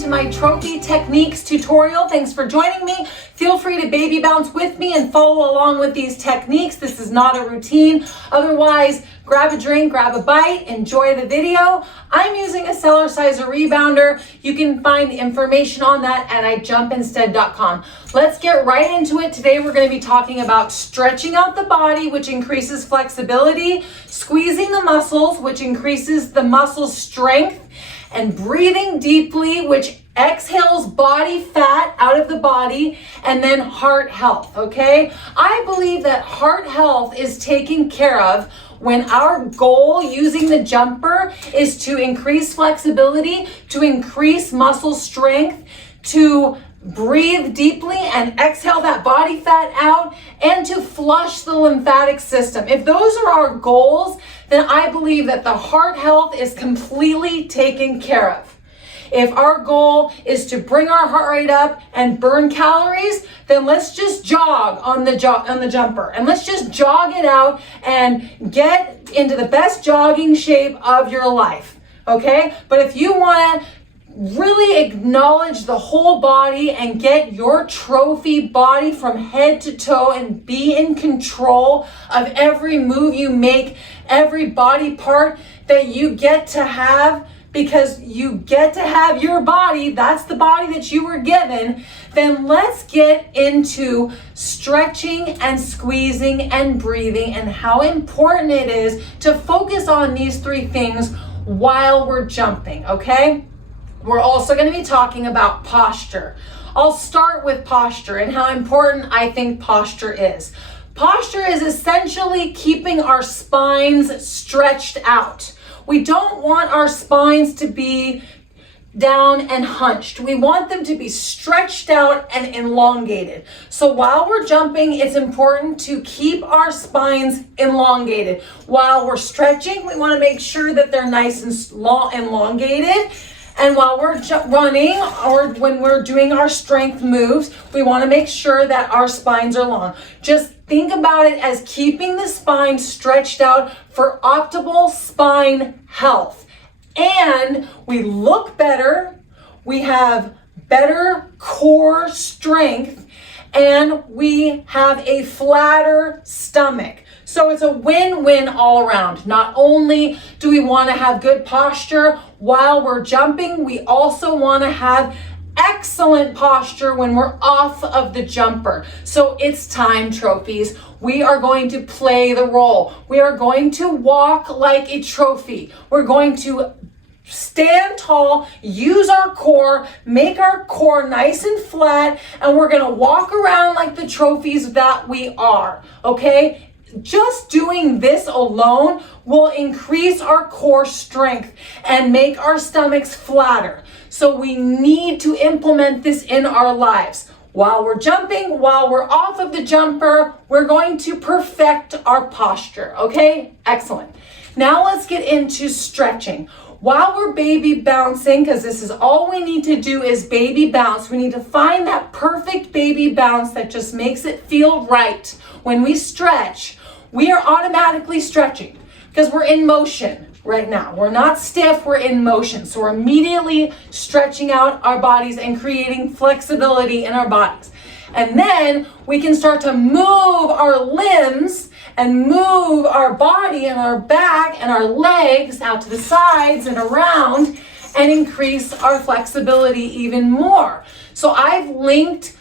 to my trophy techniques tutorial. Thanks for joining me. Feel free to baby bounce with me and follow along with these techniques. This is not a routine. Otherwise, grab a drink, grab a bite, enjoy the video. I'm using a Cellerciser rebounder. You can find information on that at ijumpinstead.com. Let's get right into it. Today we're going to be talking about stretching out the body, which increases flexibility, squeezing the muscles, which increases the muscle strength, and breathing deeply, which exhales body fat out of the body, and then heart health, okay? I believe that heart health is taken care of when our goal using the jumper is to increase flexibility, to increase muscle strength, to breathe deeply and exhale that body fat out, and to flush the lymphatic system. If those are our goals, then I believe that the heart health is completely taken care of. If our goal is to bring our heart rate up and burn calories, then let's just jog on the jumper, and let's just jog it out and get into the best jogging shape of your life, okay? But if you want to really acknowledge the whole body and get your trophy body from head to toe and be in control of every move you make, every body part that you get to have, because you get to have your body, that's the body that you were given, then let's get into stretching and squeezing and breathing and how important it is to focus on these three things while we're jumping, okay? We're also going to be talking about posture. I'll start with posture and how important I think posture is. Posture is essentially keeping our spines stretched out. We don't want our spines to be down and hunched. We want them to be stretched out and elongated. So while we're jumping, it's important to keep our spines elongated. While we're stretching, we want to make sure that they're nice and elongated. And while we're running or when we're doing our strength moves, we want to make sure that our spines are long. Just think about it as keeping the spine stretched out for optimal spine health. And we look better, we have better core strength, and we have a flatter stomach. So it's a win-win all around. Not only do we want to have good posture while we're jumping, we also want to have excellent posture when we're off of the jumper. So it's time, trophies. We are going to play the role. We are going to walk like a trophy. We're going to stand tall, use our core, make our core nice and flat, and we're going to walk around like the trophies that we are, okay? Just doing this alone will increase our core strength and make our stomachs flatter. So we need to implement this in our lives. While we're jumping, while we're off of the jumper, we're going to perfect our posture, okay? Excellent. Now let's get into stretching. While we're baby bouncing, because this is all we need to do is baby bounce, we need to find that perfect baby bounce that just makes it feel right. When we stretch, we are automatically stretching because we're in motion right now. We're not stiff, we're in motion. So we're immediately stretching out our bodies and creating flexibility in our bodies. And then we can start to move our limbs and move our body and our back and our legs out to the sides and around and increase our flexibility even more. So I've linked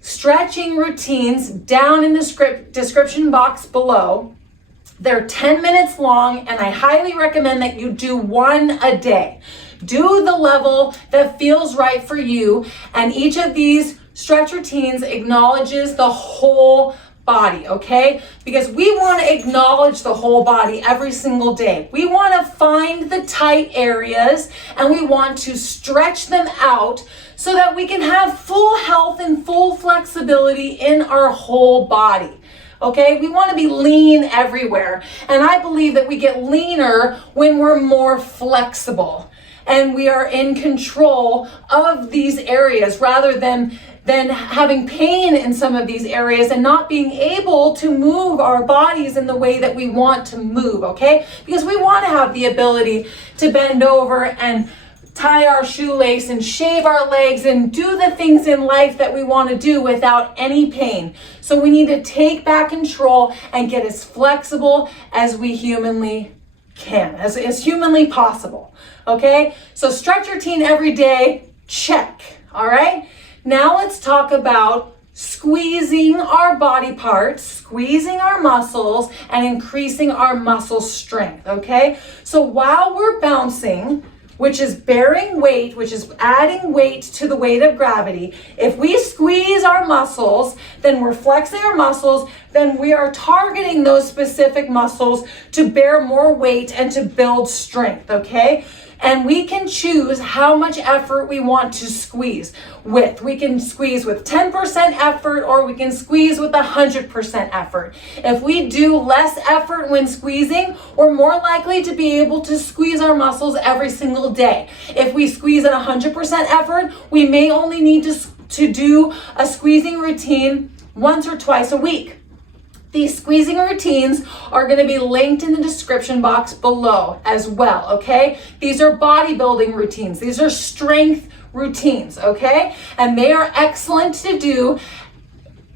stretching routines down in the description box below. They're 10 minutes long, and I highly recommend that you do one a day. Do the level that feels right for you, and each of these stretch routines acknowledges the whole body, okay? Because we want to acknowledge the whole body every single day. We want to find the tight areas and we want to stretch them out so that we can have full health and full flexibility in our whole body. Okay, we want to be lean everywhere. And I believe that we get leaner when we're more flexible and we are in control of these areas rather than having pain in some of these areas and not being able to move our bodies in the way that we want to move, okay? Because we want to have the ability to bend over and tie our shoelace and shave our legs and do the things in life that we want to do without any pain. So we need to take back control and get as flexible as we humanly can, as humanly possible. Okay, so stretch routine every day, check. All right, now let's talk about squeezing our body parts, squeezing our muscles, and increasing our muscle strength. Okay, so while we're bouncing, which is bearing weight, which is adding weight to the weight of gravity, if we squeeze our muscles, then we're flexing our muscles, then we are targeting those specific muscles to bear more weight and to build strength, okay? And we can choose how much effort we want to squeeze with. We can squeeze with 10% effort, or we can squeeze with 100% effort. If we do less effort when squeezing, we're more likely to be able to squeeze our muscles every single day. If we squeeze at 100% effort, we may only need to do a squeezing routine once or twice a week. These squeezing routines are going to be linked in the description box below as well, okay? These are bodybuilding routines. These are strength routines, okay? And they are excellent to do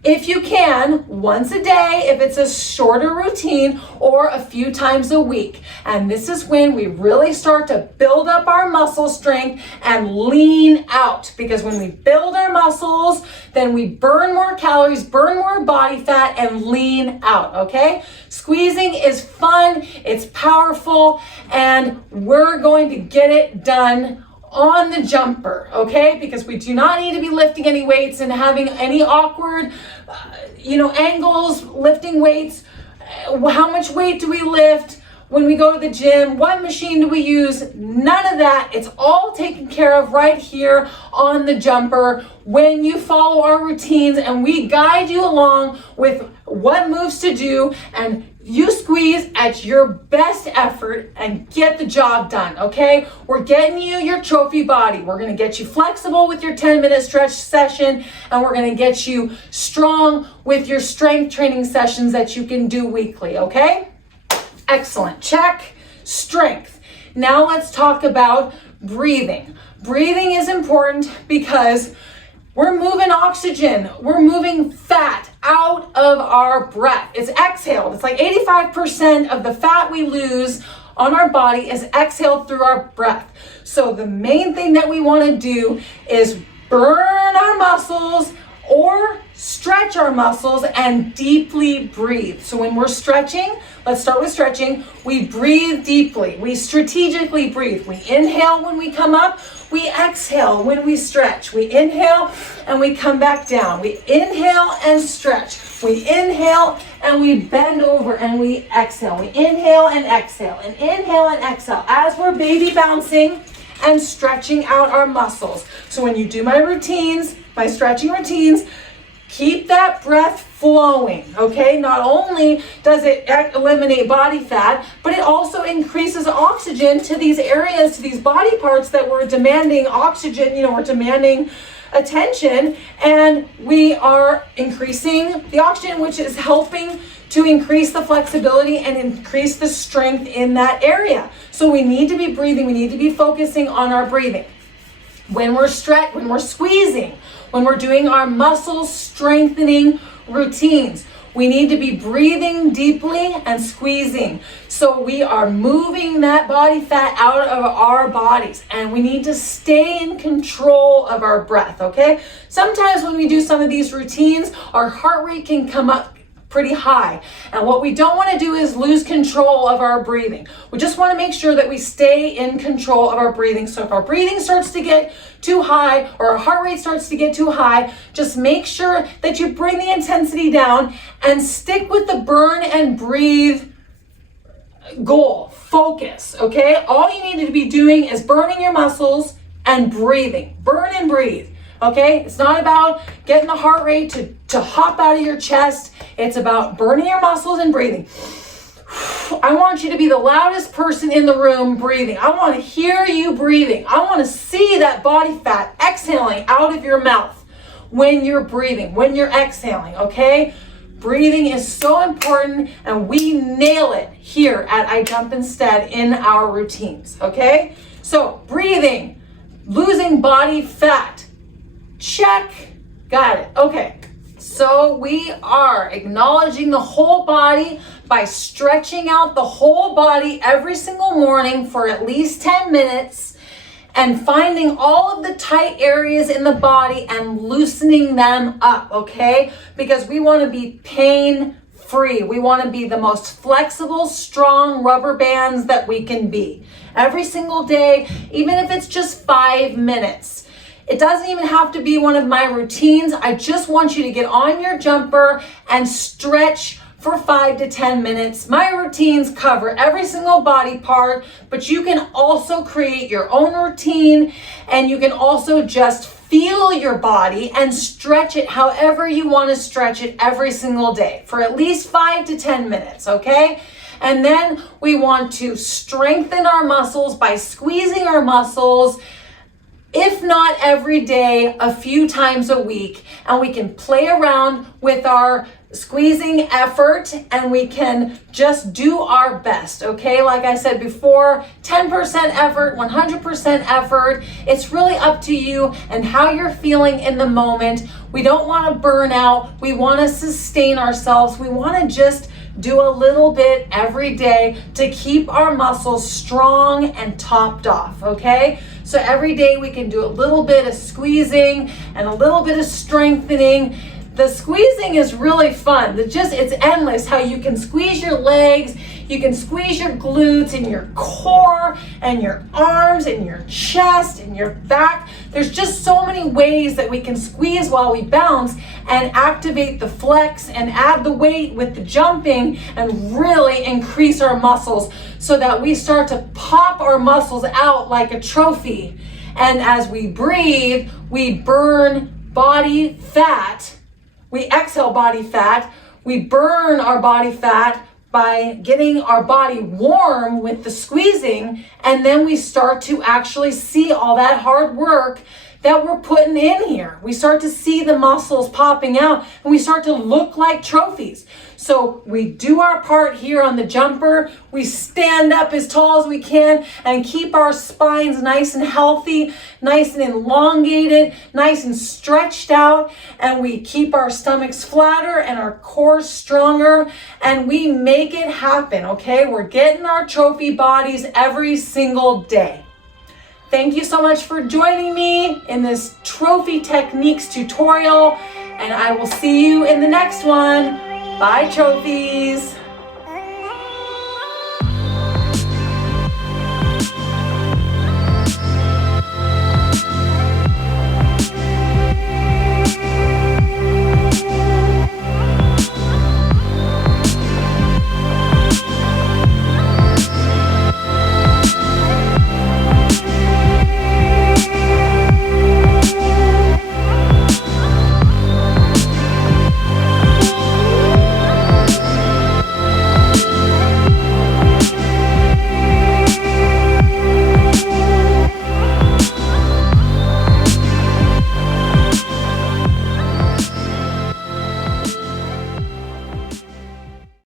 if you can, once a day, if it's a shorter routine, or a few times a week. And this is when we really start to build up our muscle strength and lean out. Because when we build our muscles, then we burn more calories, burn more body fat, and lean out, okay? Squeezing is fun, it's powerful, and we're going to get it done on the jumper, okay? Because we do not need to be lifting any weights and having any awkward, angles, lifting weights. How much weight do we lift when we go to the gym? What machine do we use? None of that. It's all taken care of right here on the jumper when you follow our routines, and we guide you along with what moves to do, and you squeeze at your best effort and get the job done, okay? We're getting you your trophy body. We're gonna get you flexible with your 10-minute stretch session, and we're gonna get you strong with your strength training sessions that you can do weekly, okay? Excellent, check. Strength. Now let's talk about breathing. Breathing is important because we're moving oxygen, we're moving fat out of our breath. It's exhaled. It's like 85% of the fat we lose on our body is exhaled through our breath. So the main thing that we want to do is burn our muscles or stretch our muscles and deeply breathe. So when we're stretching, let's start with stretching. We breathe deeply. We strategically breathe. We inhale when we come up. We exhale when we stretch. We inhale and we come back down. We inhale and stretch. We inhale and we bend over and we exhale. We inhale and exhale and inhale and exhale as we're baby bouncing and stretching out our muscles. So when you do my routines, my stretching routines, keep that breath flowing, okay? Not only does it eliminate body fat, but it also increases oxygen to these areas, to these body parts that we're demanding oxygen, we're demanding attention, and we are increasing the oxygen, which is helping to increase the flexibility and increase the strength in that area. So we need to be breathing, we need to be focusing on our breathing. When we're squeezing, when we're doing our muscle strengthening routines, we need to be breathing deeply and squeezing. So we are moving that body fat out of our bodies, and we need to stay in control of our breath, okay? Sometimes when we do some of these routines, our heart rate can come up pretty high. And what we don't want to do is lose control of our breathing. We just want to make sure that we stay in control of our breathing. So if our breathing starts to get too high or our heart rate starts to get too high, just make sure that you bring the intensity down and stick with the burn and breathe goal, focus, okay? All you need to be doing is burning your muscles and breathing. Burn and breathe. Okay, it's not about getting the heart rate to hop out of your chest. It's about burning your muscles and breathing. I want you to be the loudest person in the room breathing. I want to hear you breathing. I want to see that body fat exhaling out of your mouth when you're breathing, when you're exhaling, okay? Breathing is so important, and we nail it here at I Jump Instead in our routines, okay? So breathing. losing body fat. Check. Got it. Okay. So we are acknowledging the whole body by stretching out the whole body every single morning for at least 10 minutes and finding all of the tight areas in the body and loosening them up, okay? Because we want to be pain-free. We want to be the most flexible, strong rubber bands that we can be. Every single day, even if it's just 5 minutes. It doesn't even have to be one of my routines. I just want you to get on your jumper and stretch for 5 to 10 minutes. My routines cover every single body part, but you can also create your own routine, and you can also just feel your body and stretch it however you want to stretch it every single day for at least 5 to 10 minutes, okay? And then we want to strengthen our muscles by squeezing our muscles, if not every day, a few times a week. And we can play around with our squeezing effort, and we can just do our best, okay? Like I said before, 10% effort, 100% effort. It's really up to you and how you're feeling in the moment. We don't want to burn out. We want to sustain ourselves. We want to just do a little bit every day to keep our muscles strong and topped off, okay? So every day we can do a little bit of squeezing and a little bit of strengthening. The squeezing is really fun. It's endless how you can squeeze your legs, you can squeeze your glutes and your core and your arms and your chest and your back. There's just so many ways that we can squeeze while we bounce and activate the flex and add the weight with the jumping and really increase our muscles so that we start to pop our muscles out like a trophy. And as we breathe, we burn body fat. We exhale body fat. We burn our body fat by getting our body warm with the squeezing, and then we start to actually see all that hard work that we're putting in here. We start to see the muscles popping out, and we start to look like trophies. So we do our part here on the jumper. We stand up as tall as we can and keep our spines nice and healthy, nice and elongated, nice and stretched out. And we keep our stomachs flatter and our core stronger. And we make it happen, okay? We're getting our trophy bodies every single day. Thank you so much for joining me in this trophy techniques tutorial. And I will see you in the next one. Bye, trophies.